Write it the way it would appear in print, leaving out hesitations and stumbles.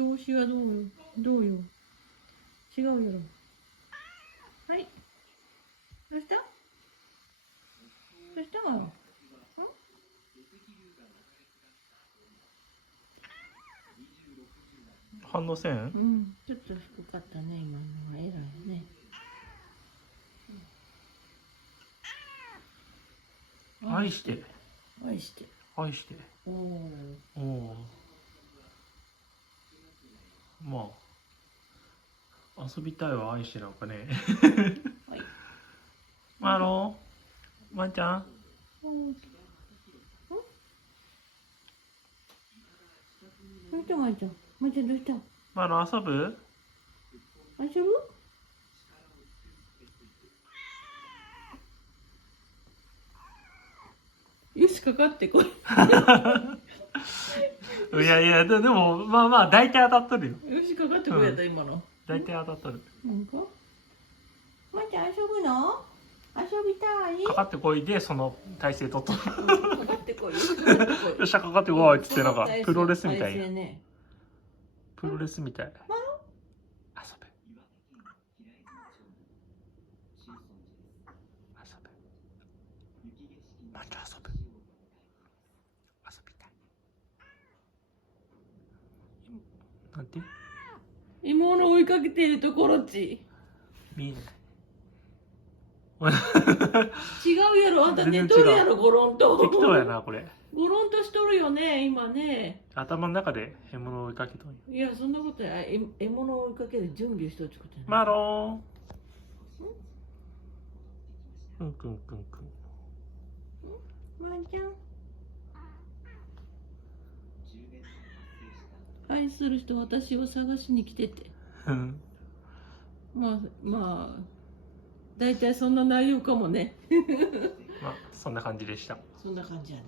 調子はどうよ。どうよ。違うやろ。はい。どうした？どうしたの？反応せん？うん、ちょっと低かったね、今のは。偉いね。愛して。愛して。愛して。おお。おお。まあ遊びたいは愛してなんかね。はい。ワンちゃん。どうしたまいちゃん。まいちゃんどうした？遊ぶ？遊ぶ？よし、かかってこい。いやいや、でも大体当たっとるよ。よし、かかってこいやった、今の。大体当たっとる。なんかまいちゃん遊ぶの？遊びたい？かかってこいでその体勢取っとる。かかってこい。よし、かかってこい。よっしゃかかってこいっつってなんかプロレスみたいな。ね、プロレスみたい。遊べ。また遊ぶ。遊びたい。なんて？芋を追いかけているところち。見えない。違うやろ、あんた寝とるやろ、ゴロンと。適当やなこれ。ゴロンとしとるよね、今ね。頭の中で獲物を追いかけとんよ。いや、そんなことや。獲物を追いかける準備をしとるってことやね。マローン。くん。まーちゃん。愛する人、私を探しに来てて。まあ、大体そんな内容かもね。まあそんな感じでした。そんな感じやね。